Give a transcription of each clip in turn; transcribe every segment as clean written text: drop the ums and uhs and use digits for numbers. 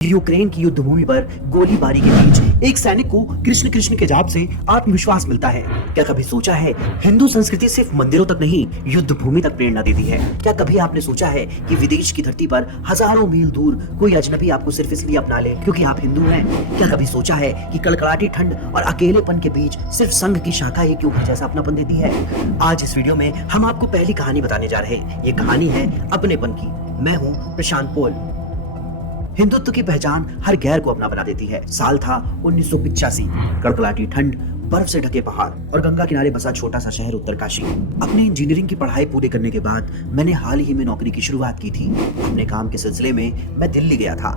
Ukraine की युद्ध भूमि पर गोलीबारी के बीच एक सैनिक को कृष्ण कृष्ण के जाप से आत्मविश्वास मिलता है। क्या कभी सोचा है हिंदू संस्कृति सिर्फ मंदिरों तक नहीं, युद्ध भूमि तक प्रेरणा देती है। क्या कभी आपने सोचा है कि विदेश की धरती पर हजारों मील दूर कोई अजनबी आपको सिर्फ इसलिए अपना ले क्योंकि आप हिंदू हैं। क्या कभी सोचा है कि कड़कड़ाती ठंड और अकेलेपन के बीच सिर्फ संघ की शाखा ही क्यों घर जैसा अपनापन देती है। आज इस वीडियो में हम आपको पहली कहानी बताने जा रहे हैं। ये कहानी है अपनेपन की। मैं हूँ प्रशांत पोल। हिंदुत्व की पहचान हर गैर को अपना बना देती है। साल था 1985। कड़कड़ाती ठंड, बर्फ से ढके पहाड़ और गंगा किनारे बसा छोटा सा शहर उत्तरकाशी। अपनी इंजीनियरिंग की पढ़ाई पूरी करने के बाद मैंने हाल ही में नौकरी की शुरुआत की थी। अपने काम के सिलसिले में मैं दिल्ली गया था।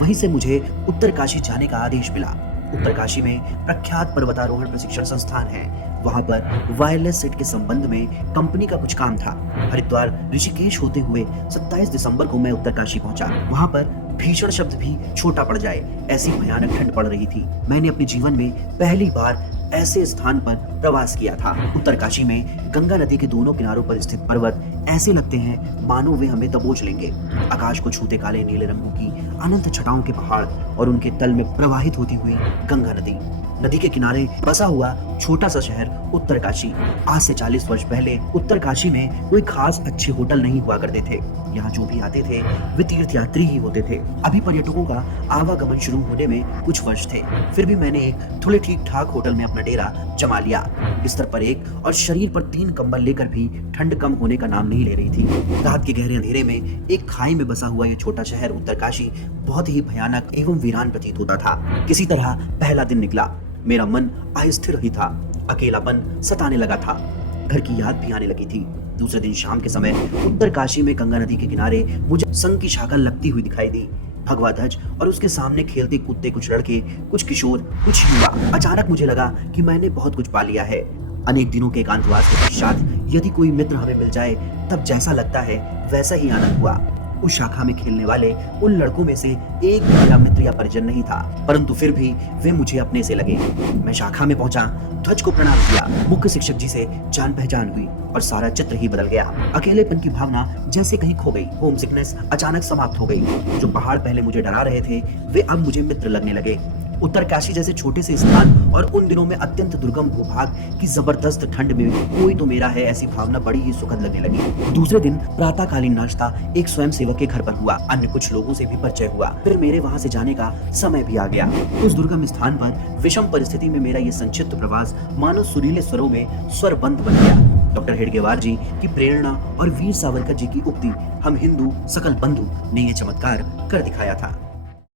वहीं से मुझे उत्तरकाशी जाने का आदेश मिला। उत्तरकाशी में प्रख्यात पर्वतारोहण प्रशिक्षण संस्थान है। वहां पर वायरलेस सेट के संबंध में कंपनी का कुछ काम था। हरिद्वार ऋषिकेश होते हुए 27 दिसंबर को मैं उत्तरकाशी पहुंचा। वहां पर भीषण शब्द भी छोटा पड़ जाए, ऐसी भयानक ठंड पड़ रही थी। मैंने अपने जीवन में पहली बार ऐसे स्थान पर प्रवास किया था। उत्तरकाशी में गंगा नदी के दोनों किनारों पर स्थित पर्वत ऐसे लगते हैं मानो वे हमें दबोच लेंगे। आकाश को छूते काले नीले रंगों की अनंत छटाओं के पहाड़ और उनके तल में प्रवाहित होती हुई गंगा नदी। नदी के किनारे बसा हुआ छोटा सा शहर उत्तरकाशी। आज से 40 वर्ष पहले उत्तरकाशी में कोई खास अच्छे होटल नहीं हुआ करते थे। यहाँ जो भी आते थे वे तीर्थयात्री ही होते थे। अभी पर्यटकों का आवागमन शुरू होने में कुछ वर्ष थे। फिर भी मैंने एक थोड़े ठीक ठाक होटल में अपना डेरा जमा लिया। बिस्तर पर एक और शरीर पर 3 कंबल लेकर भी ठंड कम होने का नाम नहीं ले रही थी। रात के गहरे अंधेरे में एक खाई में बसा हुआ यह छोटा शहर उत्तरकाशी बहुत ही भयानक एवं वीरान प्रतीत होता था। किसी तरह पहला दिन निकला। मेरा मन अस्थिर ही था। अकेलापन सताने लगा था। घर की याद भी आने लगी थी। दूसरे दिन शाम के समय उत्तरकाशी में गंगा नदी के किनारे मुझे संघ की शाखा लगती हुई दिखाई दी। भगवा ध्वज और उसके सामने खेलते कूदते कुछ लड़के, कुछ किशोर, कुछ युवा। अचानक मुझे लगा कि मैंने बहुत कुछ पा लिया है। अनेक दिनों के एकांतवास के पश्चात यदि कोई मित्र हमें मिल जाए तब जैसा लगता है वैसा ही आनंद हुआ। उस शाखा में खेलने वाले उन लड़कों में से एक भी मेरा मित्र या परिजन नहीं था, परंतु फिर भी वे मुझे अपने से लगे। मैं शाखा में पहुंचा, ध्वज को प्रणाम किया। मुख्य शिक्षक जी से जान पहचान हुई और सारा चित्र ही बदल गया। अकेलेपन की भावना जैसे कहीं खो गई। होम सिकनेस अचानक समाप्त हो गई। जो पहाड़ पहले मुझे डरा रहे थे वे अब मुझे मित्र लगने लगे। उत्तरकाशी जैसे छोटे से स्थान और उन दिनों में अत्यंत दुर्गम भूभाग की जबरदस्त ठंड में कोई तो मेरा है, ऐसी भावना बड़ी ही सुखद लगने लगी। दूसरे दिन प्रातःकालीन नाश्ता एक स्वयं सेवक के घर पर हुआ। अन्य कुछ लोगों से भी परिचय हुआ। फिर मेरे वहां से जाने का समय भी आ गया। उस दुर्गम स्थान पर विषम परिस्थिति में मेरा ये संक्षिप्त प्रवास मानो सुरीले स्वरों में स्वरबंद बन गया। डॉक्टर हेडगेवार जी की प्रेरणा और वीर सावरकर जी की उक्ति, हम हिंदू सकल बंधु, ने ये चमत्कार कर दिखाया था।